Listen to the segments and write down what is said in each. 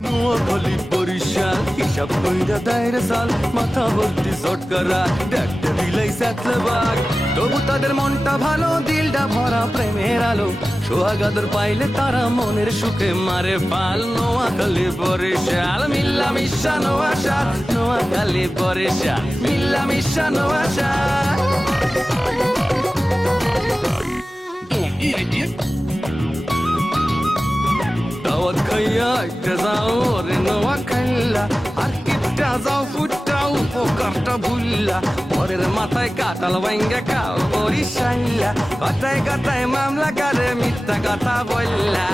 নোয়াখালী বরিশাল হিসাব কইরা দায়ের সাল মাথা ভর্তি জটকারা দেখতে দিলাই সাতলে বাঘ তবু তাদের মনটা ভালো দিলটা ভরা প্রেমের আলো সোহাগাদর পাইলে তারা মনের সুখে মারে পাল নোয়াখালী বরিশাল মিল্লা মিশা নোয়াশাল নোয়াখালী বরিশাল মিল্লা মিশা নোয়াশাল দাওয়াত খাইয়া একটা যাও রে নোয়াখাইলা আর কিপটা যাও ফুটাও পোকারটা ভুললা পরের মাথায় কাটাল ভাঙ্গা খাও বরিশাইলা কথায় কথায় মামলা করে মিথ্যা কথা বললা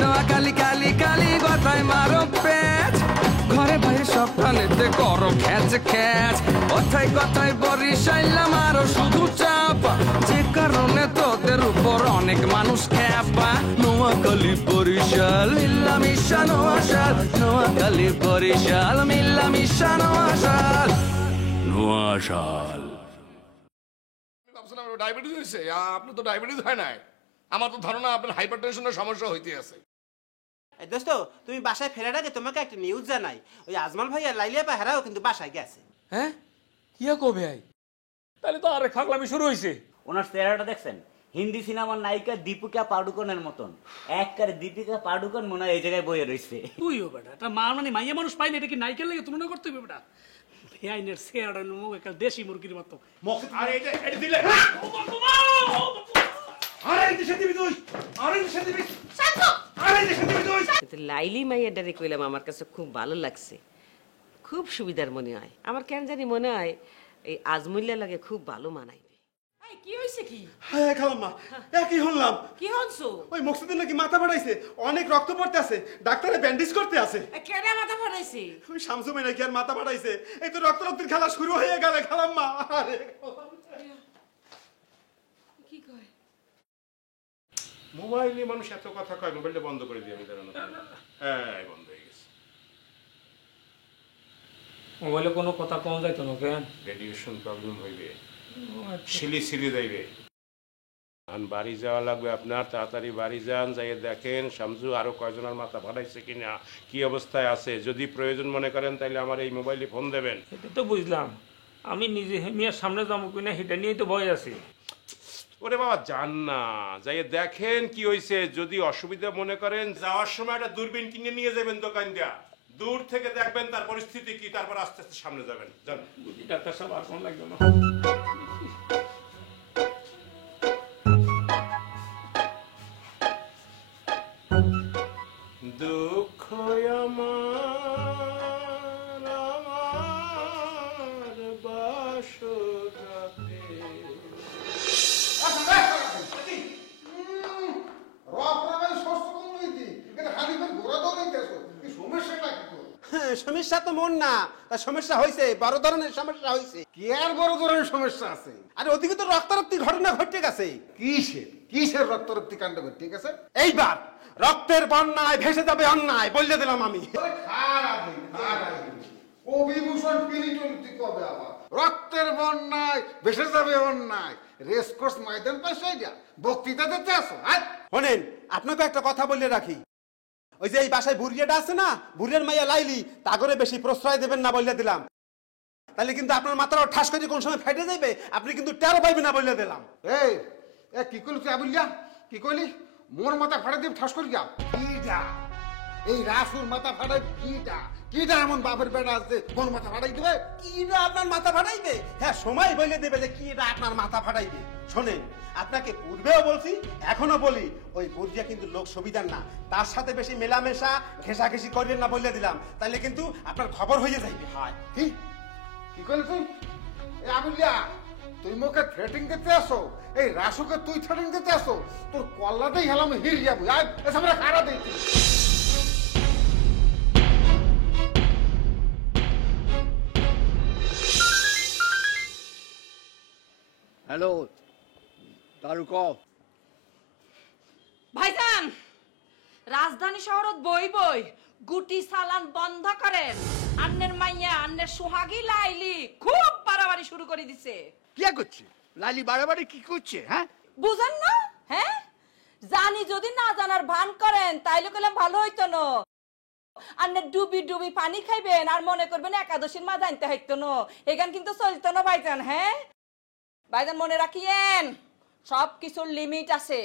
নোয়াখালী কালি কালি কথায় মারো পেঁচ ঘরে বাইরে সব প্রাণীতে করো খ্যাচ খ্যাচ কথায় কথায় বরিশাইলা মারো শুধু চাপা যে কারণে তোদের উপর অনেক মানুষ খ্যাপা নোয়াখালী বরিশাল মিল্লা মিশা নোয়াশাল নোয়াখালী বরিশাল মিল্লা মিশা নোয়াশাল নোয়াশাল। ডায়াবেটিস হয়েছে, আপনার তো ডায়াবেটিস হয় নাই। আমার তো ধারণা আপনার হাইপার টেনশনের সমস্যা হইতে আছে। দোস্ত তুমি বাসায় ফেরার আগে তোমাকে একটা নিউজ জানাই, ওই আজমাল ভাই আর লাইলিয়া পা হেরাও কিন্তু বাসায় গেছে। হ্যাঁ কিয়া কবে আই তাহলে তো আরে খাগলামি শুরু হইছে। ওনার চেহারাটা দেখছেন হিন্দি সিনেমার নায়িকা দীপিকা পাডুকোনের মতন, একবারে দীপিকা পাডুকোন মনে হয় এই জায়গায় বইয়ে রয়েছে। তুইও বেটা এটা মা মানে মাইয়া মানুষ পাইলে এটা কি নাইকেল লাগে তুমি করতে হবে বেটা বেআইনের চেহারা মুখ একটা দেশি মুরগির মতো। আরে এটা এটা দিলে আরে এই দেশে দিবি তুই, আরে এই দেশে দিবি শান্ত, আরে এই দেশে দিবি তুই। লাইলি মাইয়াডারে কইলাম আমার কাছে খুব ভালো লাগছে, খুব সুবিধার মনে হয় আমার। কেন জানি মনে হয় এই আজমুল্লা লাগে খুব ভালো মানাইবে। কি হইছে কি? হ্যাঁ খালাম্মা একই শুনলাম। কি হনছো? ওই মুকসুদিন নাকি মাথা ফাটাইছে, অনেক রক্ত পড়তে আছে, ডাক্তারে ব্যান্ডেজ করতে আছে। কেডা মাথা ফাটাইছে? ওই শামসু ভাই নাকি আর মাথা ফাটাইছে। এই তো রক্ত রক্তের খেলা শুরু হয়ে গেল খালাম্মা। আরে কি কয়? মোবাইল নিয়ে মানুষ এত কথা কয়, মোবাইলটা বন্ধ করে দিই আমি দাঁড়ানো। হ্যাঁ বন্ধ হয়ে গেছে। মোবাইলে কোনো কথা কম যাইতো না কেন? রেডিয়েশন প্রবলেম হইবে, সিলি সিলি যাইবে। বাড়ি যাওয়া লাগবে আপনার, তাড়াতাড়ি বাড়ি যান, যাই দেখেন শামসু আরো কয়জনের মাথা ফাটাইছে কিনা, কি অবস্থায় আছে। যদি প্রয়োজন মনে করেন তাহলে আমার এই মোবাইলে ফোন দেবেন। এটা তো বুঝলাম, আমি নিজে মিয়ার সামনে যাবো কিনা সেটা নিয়েই তো ভয় আছি। ওরে বাবা যান না, যাই দেখেন কি হয়েছে। যদি অসুবিধা মনে করেন যাওয়ার সময় একটা দূরবীন কিনে নিয়ে যাবেন দোকান দিয়া, দূর থেকে দেখবেন তার পরিস্থিতি কি, তারপর আস্তে আস্তে সামনে যাবেন। যান। ডাক্তার সাহেব আর কোন লাগবে না। দুঃখ আমার আমার বাসরাতে। সমস্যা তো মন না, তার সমস্যা হয়েছে, বড় ধরনের সমস্যা হয়েছে। কি আর বড় ধরনের সমস্যা আছে? আরে ওদিকে তো রক্তারক্তি ঘটনা ঘটে গেছে। কিসের রক্তারক্তি কাণ্ড ঘটে গেছে? এইবার রক্তের বন্যায় ভেসে যাবে অন্যায়, বললে দিলাম আমি। কবিভূষণ পিরিটন্তি কবে আবার রক্তের বন্যায় ভেসে যাবে অন্যায়? রেসকোর্স ময়দান পাশে যা বক্তৃতা দিতে আসো। শোনেন, আপনাকে একটা কথা বলে রাখি, ওই যে এই বাসায় বুড়িয়াটা আছে না, বুড়িয়ার মাইয়া লাইলি, তাগরে বেশি প্রশ্রয় দেবেন না বললে দিলাম। তাহলে কিন্তু আপনার মাথাটা ঠাস করে কোন সময় ফেটে যাবে, আপনি কিন্তু টেরো পাইবেন না বললে দিলাম। এই কি করলি তুই আবুলিয়া? কি করলি? মোর মাথা ফাটাই দিব ঠাস করি যা। কিটা এই রাসুর মাথা ফাটাই? কিটা এমন বাপের বেটা আছে মোর মাথা ফাটাই দিবে? কিটা আপনার মাথা ফাটাইবে? হ্যাঁ সময় বলে দেবে যে কিটা আপনার মাথা ফাটাইবে। শোনেন, আপনাকে পূর্বেও বলছি, এখনো বলি, ওই বুর্জিয়া কিন্তু লোক সুবিধার না, তার সাথে বেশি মেলামেশা ঘেঁষাঘেঁষি করবেন না বললে দিলাম, তাইলে কিন্তু আপনার খবর হয়ে যাইবে। হয় কি করলি তুই? এই আবুলিয়া তুই মুখে থ্রেটিং দিতে আসো, এই রাসুকে তুই থ্রেটিং দিতে আসো, তোর কল্লাতেই হেলাম হির যাবো। আমরা খারাপ দিই। হ্যালো তারুক, ভাইজান রাজধানী শহরত বই বই গুটি চালান বন্ধ করেন। আন্নের মাইয়া আন্নের সোহাগী লাইলি খুব বাড়াবাড়ি শুরু করে দিছে। কি করছে লাইলি? বাড়াবাড়ি কি করছে? হ্যাঁ বুঝেন না? হ্যাঁ জানি, যদি না জানার ভান করেন তাইলে কইলাম ভালো হইতো না। আন্নে ডুবি ডুবি পানি খাইবেন আর মনে করবেন একাদশীর মা জানতে হইতো না এখান কিন্তু চলতো না ভাইজান হ্যাঁ ভাইজান মনে রাখিয়েন সব কিছুর লিমিট আছে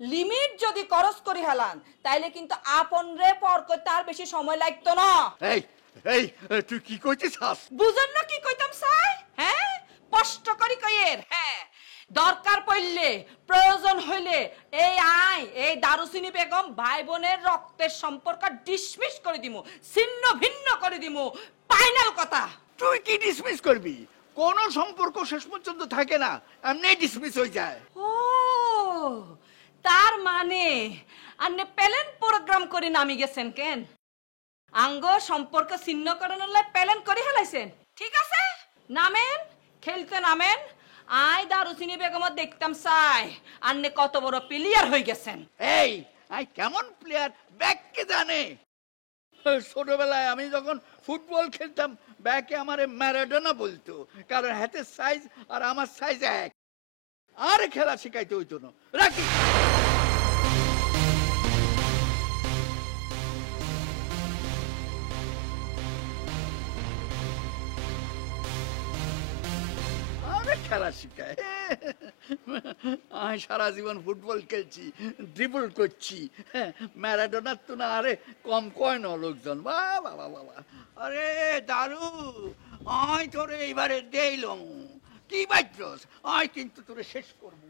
লিমিট যদি খরচ করি হেলান তাইলে কিন্তু আপন রে পর করতে আর বেশি সময় লাগতো না এই এই তুই কি কইছিস বুঝেন না কি কইতাম চাই হ্যাঁ স্পষ্ট করি কইয়ের হ্যাঁ দরকার পড়লে প্রয়োজন হইলে এই দারুচিনি বেগম ভাই বোনের রক্তের সম্পর্ক ডিসমিস করে দিমু ছিন্ন ভিন্ন করে দিমু ফাইনাল কথা তুই কি ডিসমিস করবি কোন সম্পর্ক শেষ পর্যন্ত থাকে না এমনি ডিসমিস হয়ে যায় ও তার মানে আপনি প্ল্যান প্রোগ্রাম করে নামি গেছেন কেন আঙ্গ সম্পর্ক ছিন্ন করানোর লাই প্ল্যান করে হেলাইছেন ঠিক আছে নামেন খেলতে নামেন আই দারুচিনি বেগম দেখতাম চাই আপনি কত বড় প্লেয়ার হয়ে গেছেন এই আই কেমন প্লেয়ার ব্যাককে জানে ছোটবেলায় আমি যখন ফুটবল খেলতাম ব্যাকে আমারে ম্যারাডোনা বলতো কারণ হাতের সাইজ আর আমার সাইজ এক আর খেলা শিখাইতে হইতো না রাখি খেলা শিখায় আমি সারা জীবন ফুটবল খেলছি ড্রিবল করছি ম্যারাডোনার তো না আরে কম কয় না লোকজন বাবা বাবা আরে দারু আয় তোরে এইবারে দেইলাম কি বাইছস আয় কিন্তু তোরে শেষ করবো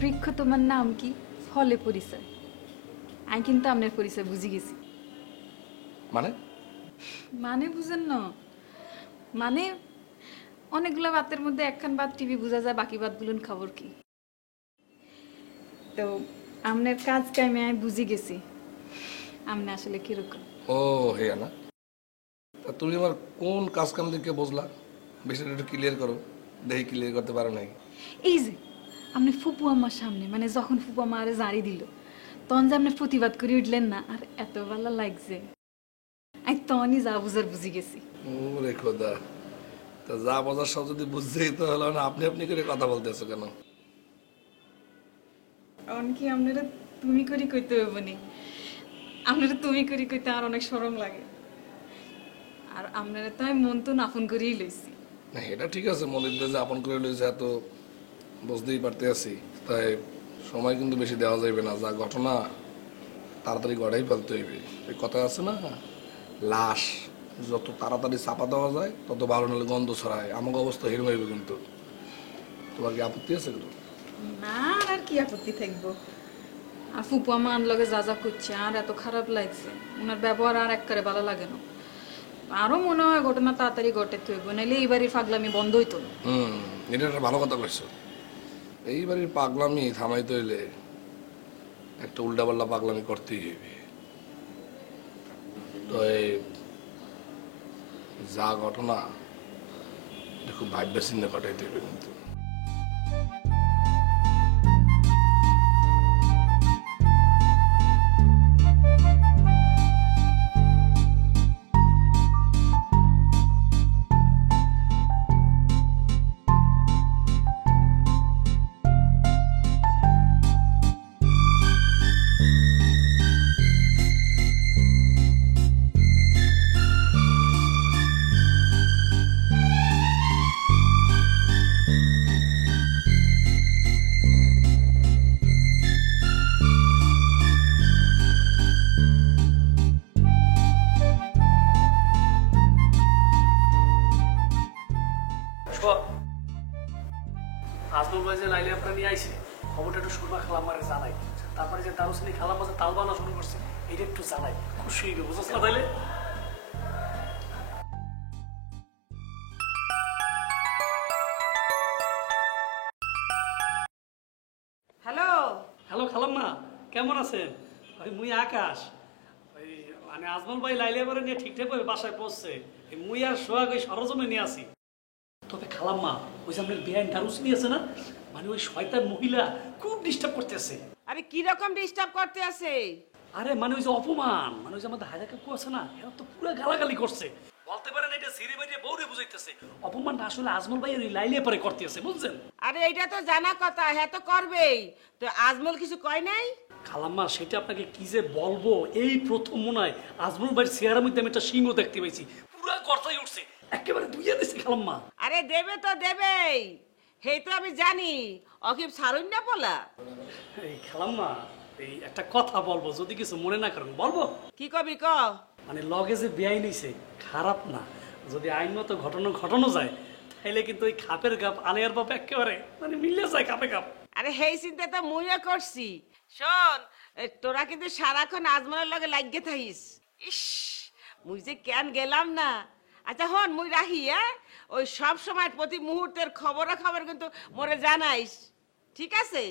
বৃক্ষ তোমার নাম কি ফলে পরিচয় আমি কিন্তু আপনার পরিচয় বুঝি গেছি মানে বুঝেন না মানে অনেকগুলো বাতের মধ্যে একখান বাত টিভি বোঝা যায় বাকি বাতগুলোর খবর কি তো আপনার কাজ কামে আমি বুঝি গেছি আপনি আসলে কিরকম ও হে না তুমি আমার কোন কাজ কাম দেখে বুঝলা বিষয়টা একটু ক্লিয়ার করো দেখি ক্লিয়ার করতে পারো নাই এই যে আপনি ফুপু আমার সামনে মানে যখন ফুপু আমার জারি দিল তখন যে আপনি প্রতিবাদ করে উঠলেন না আর এত ভালো লাগছে আমি তখনই যা বুঝার বুঝি গেছি ওরে খোদা তা যা বোঝার সব যদি বুঝছেই তো হলো না আপনি আপনি করে কথা বলতেছো কেন কি আপনারা তুমি করি কইতে হবে নি আপনারা তুমি করি কইতে আর অনেক শরম লাগে আর আপনারা তো আমি মন তো আপন করেই লইছি না এটা ঠিক আছে মনের যে আপন করে লইছে এত বুঝতেই পারতে আছি তাই সময় কিন্তু বেশি দেওয়া যাবে না যা ঘটনা তাড়াতাড়ি গড়াই ফেলতে হইবে এই কথা আছে না লাশ যত তাড়াতাড়ি চাপা দেওয়া যায় তত ভালো নাহলে গন্ধ ছড়ায় আমাকে অবস্থা হেরম হইবে কিন্তু তোমার কি আপত্তি আছে কিন্তু না আর কি আপত্তি থাকবো আর ফুপু আমার লগে যা যা করছে আর এত খারাপ লাগছে ওনার ব্যবহার আর একবারে ভালো লাগে না আরো মনে হয় ঘটনা তাড়াতাড়ি ঘটে হইব নাহলে এই বাড়ির পাগলামি বন্ধ হইতো না এটা একটা ভালো কথা কইছো এই বাড়ির পাগলামি থামাইতে হইলে একটা উল্টাপাল্টা পাগলামি করতেই হইবে তো এই যা ঘটনা খুব ভাগ্য চিন্তা ঘটাইতে হইবে কিন্তু আজমল ভাই যে লাইলে আপনারা নিয়ে আইছে খবরটা একটু সুরমা খালাম্মারে জানাই তারপরে যে দারুচিনি খালাম্মা যে তাল বানা শুরু করছে এটা একটু জানাই খুশি হইবে বুঝছ না তাইলে হ্যালো হ্যালো খালাম্মা কেমন আছেন ওই মুই আকাশ ওই মানে আজমল ভাই লাইলে এবারে নিয়ে ঠিকঠাক ভাবে বাসায় পৌঁছছে মুই আর সোহাগ ওই সরজমে নিয়ে আসি তবে খালাম্মা ওই যে আপনার বেআইন দারুচিনি আছে না মানে ওই শয়তান মহিলা খুব ডিস্টার্ব করতেছে আরে কি রকম ডিস্টার্ব করতে আছে আরে মানে ওই যে অপমান, মানে ওই যে আমাদের হায়দা কাকু আছে না, এরা তো পুরো গালাগালি করছে, বলতে পারেন এটা সিঁড়ি বাইরে বউরে বুঝাইতেছে। অপমানটা আসলে আজমল ভাই ওই লাইলে পরে করতেছে, বুঝছেন? আরে এইটা তো জানা কথা, হ্যাঁ তো করবেই। তো আজমল কিছু কয় নাই? খালাম্মা সেটা আপনাকে কি যে বলবো, এই প্রথম মনে হয় আজমল ভাইয়ের চেহারার মধ্যে আমি একটা সিংহ দেখতে পাইছি, পুরো গর্তাই উঠছে, একেবারে ধুইয়া দিছে খালাম্মা। আরে দেবে তো দেবেই, হেই তো আমি জানি। অকিব ছাড়ুন না বলা। এই খালাম্মা এই একটা কথা বলবো, যদি কিছু মনে না করেন বলবো? কি কবি ক? মানে লগে যে বেআইন হইছে খারাপ না, যদি আইনগত ঘটানো যায় তাইলে কিন্তু ওই খাপের কাপ আলিয়ার বাপ একেবারে মানে মিলে যায় কাপে কাপ। আরে হেই চিন্তা তো মুইও করছি। শোন, তোরা কিন্তু সারাক্ষণ আজমলের লগে লাগিয়ে থাকিস। ইস, মুই যে কেন গেলাম না। আচ্ছা হন, মুই রাখি। ওই সব সময় প্রতি মুহূর্তের খবর কিন্তু মোরে জানাইস, ঠিক আছে?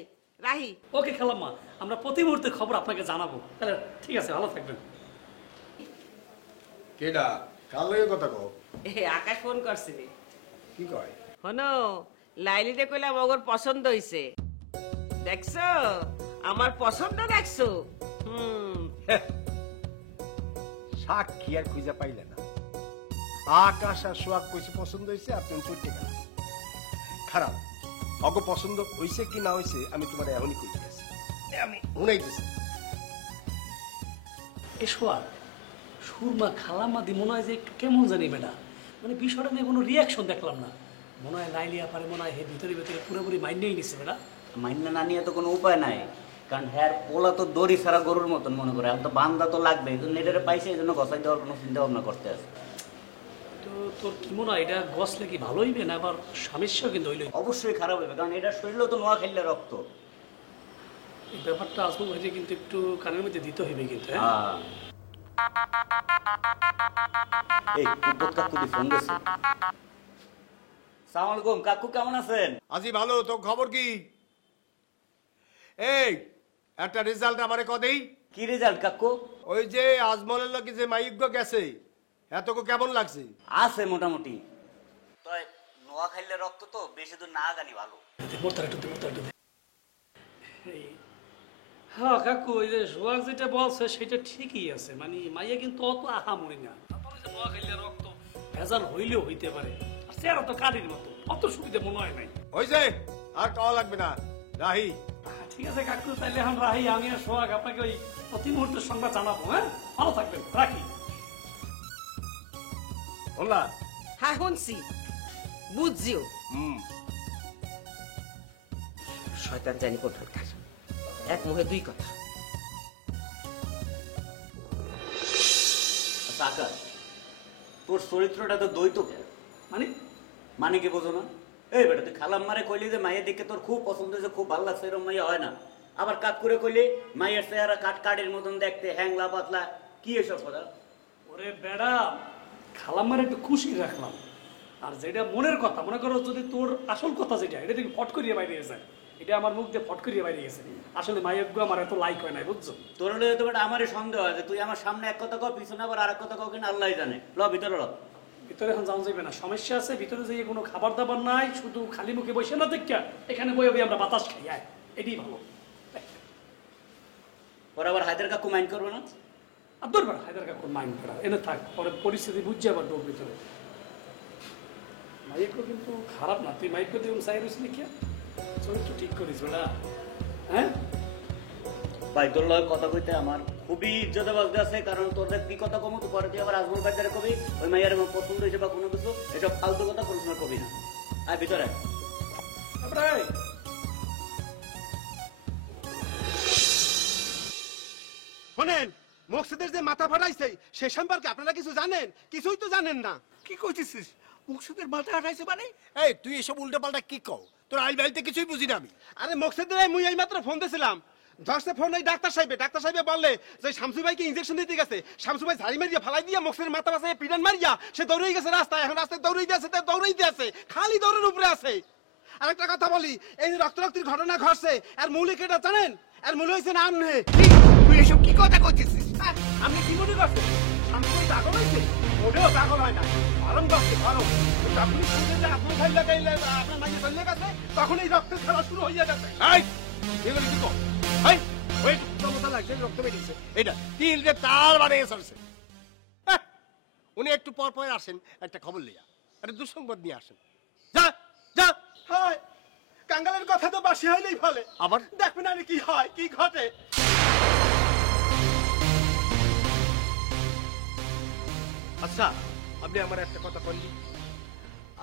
রাহি। ওকে খালাম্মা, আমরা প্রতি মুহূর্তে খবর আপনাকে জানাবো। তাহলে ঠিক আছে, ভালো থাকবেন। কেডা কাল লগে কথা কও? আকাশ ফোন করছিল। কি কয়? হনো, লাইলিতে কইলাম ওগর পছন্দ হইছে। দেখছো আমার পছন্দ, দেখছো? সাক্ষী আর খুঁজে পাইলে না। আকাশ আর সোহাগ কইছে পছন্দ হয়েছে, আর তুমি করতে গেল খারাপ। অগ পছন্দ হয়েছে কি না হয়েছে আমি তোমার এখনই কই দিয়েছি, আমি শুনাইতেছি। এসোয়া সুরমা খালাম্মা দি মনে হয় যে একটু কেমন জানি বেটা, মানে বিষয়টা নিয়ে কোনো রিয়াকশন দেখলাম না। মনে হয় লাইলিয়া পারে, মনে হয় হে ভিতরে ভিতরে পুরোপুরি মাইন্ডেই নিচ্ছে বেটা। মাইন্না না নিয়ে তো কোনো উপায় নাই, কারণ হ্যার পোলা তো দড়ি ছাড়া গরুর মতন মনে করে, এখন তো বান্দা তো লাগবে, এই জন্য এটারে পাইছে, এই জন্য গসাই দেওয়ার কোনো চিন্তা ভাবনা করতে আছে। তো তোর কি মনে হয় এটা গছলে কি ভালো হইবে না আবার সমস্যা কিন্তু হইলে? অবশ্যই খারাপ হবে, কারণ এটা শরীরেও তো নোয়া খাইলে রক্ত। এই ব্যাপারটা আসবো হয়েছে কিন্তু একটু কানের মধ্যে দিতে হইবে কিন্তু। এই কুব্বত কাকু দি ফোন দিছে। আসসালামু আলাইকুম কাকু, কেমন আছেন? আজি ভালো, তো খবর কি? এই একটা রেজাল্ট আমারে কদেই। কি রেজাল্ট কাকু? ওই যে আজমলের লগে যে মাইগ্য গেছে, এতকো কেমন লাগছে? আছে মোটামুটি, তবে নোয়া খাইলে রক্ত তো বেশি দূর না গানি ভালো। হ্যাঁ কাকু, ওই যে সোহাগ যেটা বলছে সেটা ঠিকই আছে, মানে মাইয়া কিন্তু অত আহামরি না। তারপরে যে নোয়া খাইলে রক্ত ভেজাল হইলেও হইতে পারে, আর চেহারা তো কালির মতো, অত সুবিধা মনে হয় নাই। হইছে, আর খাওয়া লাগবে না, রাহি। ঠিক আছে কাকু, তাইলে এখন রাহি। আমি আর সোহাগ আপনাকে ওই প্রতি মুহূর্তের সংবাদ জানাবো। হ্যাঁ, ভালো থাকবেন, রাখি। হ্যাঁ শুনছি, বুঝছিও। শয়তান জানি কোথাকার, এক মুখে দুই কথা। আকাশ, তোর চরিত্রটা তো দ্বৈত। মানে মানে কি বোঝো না? এই বেটা তুই খালাম্মারে কইলি যে মাইয়া দেখে তোর খুব পছন্দ হয়েছে, খুব ভালো লাগছে, এরকম মাইয়া হয় না। আবার কাট করে কইলি মাইয়ের চেহারা কাঠের মতন দেখতে, হ্যাংলা পাতলা, কি এসব কথা? ওরে বেড়া, খালাম্মার একটু খুশি রাখলাম, আর যেটা মনের কথা, মনে করো যদি তোর আসল কথা যেটা, এটা থেকে ফট করিয়ে বাইরে গেছে, এটা আমার মুখ দিয়ে ফট করিয়ে বাইরে গেছে। আসলে মাইয়াগু আমার এত লাইক হয় না, বুঝছো? তোর হলে তো বেটা আমারই সন্দেহ হয় যে তুই আমার সামনে এক কথা কও, পিছনে আবার আর এক কথা কও, কিনা আল্লাহই জানে। ল ভিতরে ল। ভিতরে এখন যাওয়া যাবে না, সমস্যা আছে। ভিতরে যেয়ে কোনো খাবার দাবার নাই, শুধু খালি মুখে বসে না দেখা, এখানে বই আমরা বাতাস খাই, এটাই ভালো। পরে আবার হায়দার কাকু মাইন্ড করবে না? আর দরবার হায়দার কাকুর মাইন্ড করা এনে থাক, পরে পরিস্থিতি বুঝছে আবার ডোর ভিতরে। মাইকো কিন্তু খারাপ না, তুই মাইকো দিয়ে চাই রয়েছিস নাকি? চরিত্র ঠিক করিস বেড়া। হ্যাঁ ভাই, তোর লগে কথা কইতে আমার খুবই ইজ্জতে বাজতে আছে, কারণ তোর কি কথা কমো তো পরে তুই আবার আজমল বাজারে কবি ওই মাইয়ার আমার পছন্দ হয়েছে বা কোনো কিছু, এসব ফালতু কথা কোনো সময় কবি না। আয় ভিতরে। শোনেন, মকসুদের যে মাথা ফাটাইছে সে সম্পর্কে আপনারা কিছু জানেন? কিছুই তো জানেন না। কি কইতেছিস? মকসুদের মাথা ফাটাইছে মানে? এই তুই এসব উল্টা পাল্টা কি কও? তোর আইল বাইলতে কিছুই বুঝি না আমি। আরে মকসুদের মুই এই মাত্র ফোন দিছিলাম, ধরছে ফোন ওই ডাক্তার সাহেবে বললে যে শামসু ভাইকে ইনজেকশন দিতে গেছে, শামসু ভাই ঝাড়ি মারিয়া ফালাই দিয়া মকসুদের মাথা বাসায় পিটান মারিয়া সে দৌড়েই গেছে রাস্তায়, এখন রাস্তায় দৌড়াইতে আছে, খালি দৌড়ের উপরে আছে। আরেকটা কথা বলি, এই যে রক্তারক্তির ঘটনা ঘটছে এর মূলে কেটা জানেন? এর মূলে হয়েছে না আমনে। তুই এসব কি কথা কইতেছিস? আপনি কি মনে করছেন শামসু ভাই পাগল হয়েছে? ওটাও পাগল হয় না, ভারম করছে ভারম। আপনি শুনছেন যে আপনার ভাই লাগাইলে আপনার মাইয়ে চলে গেছে, তখন এই রক্তের খেলা শুরু হয়ে গেছে। এই এগুলো কি কর? এই ওই ব্যথা লাগছে, রক্ত বেরিয়েছে, এটা তিনটে তাল বানিয়ে চলছে। উনি একটু পর পর আসেন একটা খবর লিয়া, একটা দুঃসংবাদ নিয়ে আসেন। যা যা। হয় কাঙ্গালের কথা তো বাসি হইলেই ফলে, আবার দেখবেন আর কি হয় কি ঘটে। আচ্ছা, আপনি আমার একটা কথা বললি,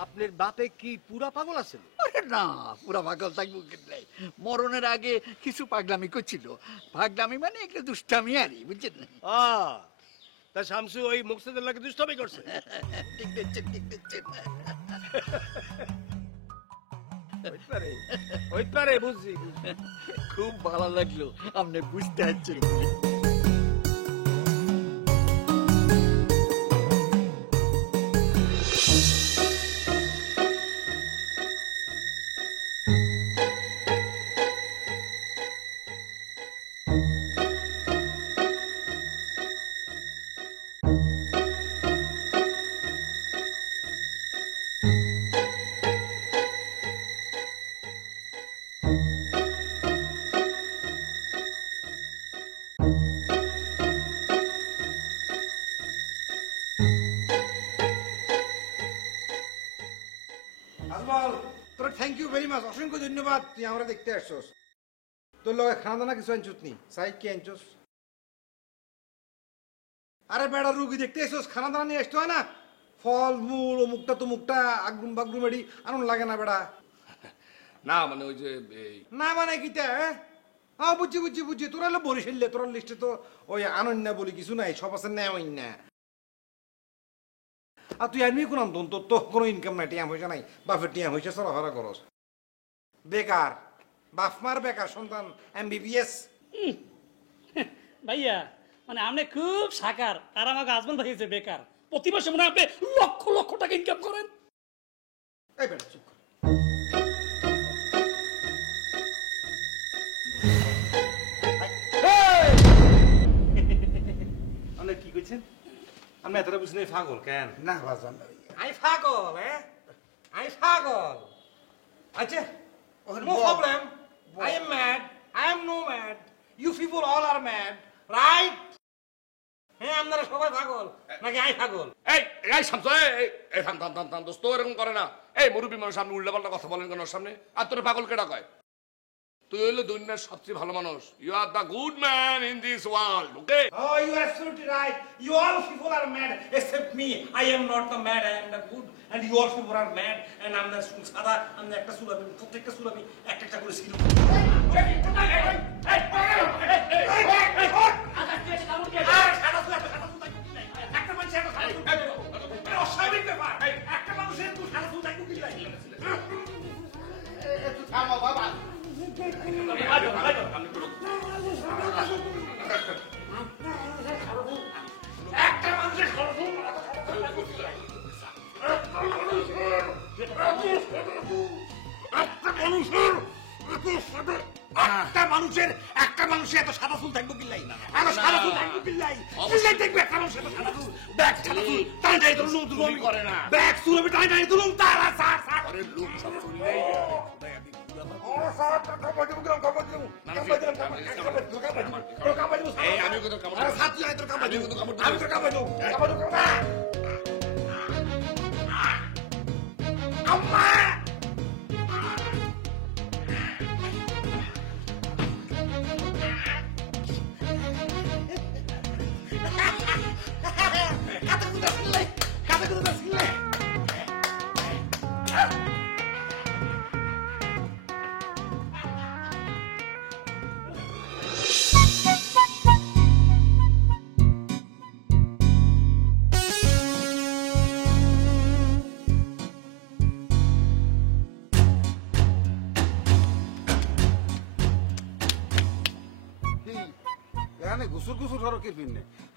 আপনার বাপে কি পুরা পাগল আছেন? আরে না, পুরা পাগল থাকবো কিন্তু মরণের আগে কিছু পাগলামি করছিল। পাগলামি মানে একটা দুষ্টামি আরই, বুঝছেন? তা শামসু ওই মুকসেদের লাগে দুষ্টামি করছে। ঠিক দেখছেন, ঠিক দেখছেন। হইতে পারে, বুঝছি। খুব ভালো লাগলো আপনি বুঝতে পারছেন। আজমল, তোর থ্যাংক ইউ ভেরি মাচ, অসংখ্য ধন্যবাদ, তুই আমরা দেখতে আসছস। তোর লগে খানা দানা কিছু আনছস নি? সাইড কি আনছস? আরে বেড়া, রুগী দেখতে আসছস, খানা দানা নিয়ে আসতে হয় না? ফল মূল অমুকটা তমুকটা আগরুম বাগরুম এডি আনন্দ লাগে না বেড়া? না মানে ওই যে না মানে কিটা? হ্যাঁ বুঝছি বুঝছি বুঝছি, তোরা হলো বরিশালে, তোর লিস্টে তো ওই আনন্দ বলি কিছু নাই, সব আছে নেওয়াই না। আর তুই আনবি কোন আনতন? তোর তো কোনো ইনকাম নাই, টিয়া পয়সা নাই, বাপের টিয়া পয়সা চলাফেরা করস, বেকার, বাপ মার বেকার সন্তান, MBBS। ভাইয়া মানে আপনি খুব সাকার, আর আমাকে আজমল ভাই হয়েছে বেকার। প্রতি মাসে মনে হয় আপনি লক্ষ লক্ষ টাকা ইনকাম করেন। এই বেটা চুপ কর। আপনি কি কইছেন? আপনি এতটা বুঝছেন পাগল কেন? না বাজান, আমি পাগল, হ্যাঁ আমি পাগল। আচ্ছা, no problem. I am mad. I am no mad. You people all are mad, right? হ্যাঁ, আপনারা সবাই পাগল নাকি আমি পাগল? এই এই শামসু, এই থাম থাম থাম থাম, দোস্ত এরকম করে না। এই মুরব্বী মানুষ সামনে উল্টা পাল্টা কথা বলেন কেন ওর সামনে? আর তোর পাগল কেডা কয়? তুই হইলো দুনিয়ার সবচেয়ে ভালো মানুষ। You are the good man in this world, okay? Oh, you are absolutely right. You all people are mad except me. I am not the mad. I am the good. And you all people are mad. And I'm the সাদা, আমি একটা সুলামি, প্রত্যেকটা সুলামি একটা একটা করে seal. একটা মানুষ একটা অস্বাভাবিক ব্যাপার। একটা মানুষের তুই সাদা সুল থাকবো কি লাগে? একটু থামো বাবা। একটা মানুষের এত সাদা ফুল থাকবো কিল্লাই, এত সাদা ফুল থাকবো কিল্লাই, কিল্লাই দেখবে একটা মানুষের এত সাদা ফুল, ব্যাগ সাদা ফুল, টাই টাই তুলুম তুলুম করে না, ব্যাগ তুলবে টাই টাই তুলুম তারা সার সার করে লোক সব তুললেই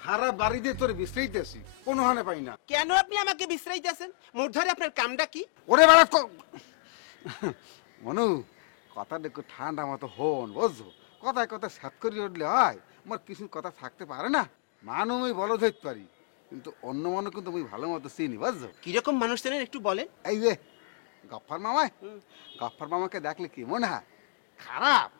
হারা বাড়িতে তোর বিশ্রাইতেছি, কোনো হানে পাই না। কেন আপনি আমাকে বিশ্রাইতেছেন? মূর্ধারে আপনার কামটা কি? ওরে বেড়া মনু, কথা দেখো ঠান্ডা মতো হন, বুঝছো? কথায় কথা সাত করে উঠলে হয়, আমার কিছু কথা থাকতে পারে না। মানুষ আমি বলো ধরতে পারি, কিন্তু অন্য মানুষ কিন্তু আমি ভালো মতো চিনি, বুঝছো? কিরকম মানুষ চেনেন একটু বলেন। এই যে গফফার মামায়, গফফার মামাকে দেখলে কি মনে হয়? খারাপ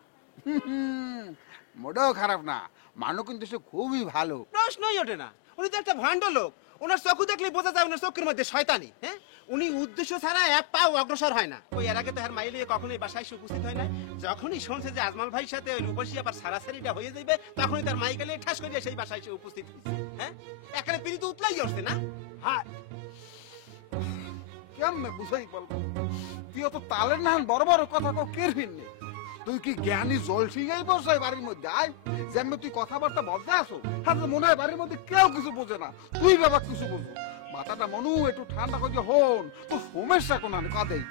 মোটেও খারাপ না, মানুষ কিন্তু সে খুবই ভালো। প্রশ্নই ওঠে না, উনি তো একটা ভণ্ড লোক। ওনার চোখে দেখলে বোঝা যায় ওনার চোখের মধ্যে শয়তানি। হ্যাঁ, উনি উদ্দেশ্য ছাড়া এক পাও অগ্রসর হয় না। ওই এর আগে তো হ্যার মাইলিয়ে কখনোই বাসায় এসে উপস্থিত হয় না। যখনই শুনছে যে আজমাল ভাইয়ের সাথে ওই রূপসী আবার সারাসারিটা হয়ে যাবে, তখনই তার মাইকেলে ঠাস করে সেই বাসায় এসে উপস্থিত হয়েছে। হ্যাঁ, এখানে পিড়ি তো উতলাই আসছে না। হ্যাঁ, কেমনে বুঝাই বলবো, তুই তো তালের না বড় বড় কথা কো কেরবিন নেই। তুই কি জ্ঞানী জল সিংহাই বসে বাড়ির মধ্যে? আয় যেমন তুই কথাবার্তা বলতে আসো, হ্যাঁ মনে হয় বাড়ির মধ্যে কেউ কিছু বোঝে না, তুই বাবা কিছু বুঝবো। মাথাটা মনু একটু ঠান্ডা করে হন, তোর সমস্যা কোন কাঁদেই।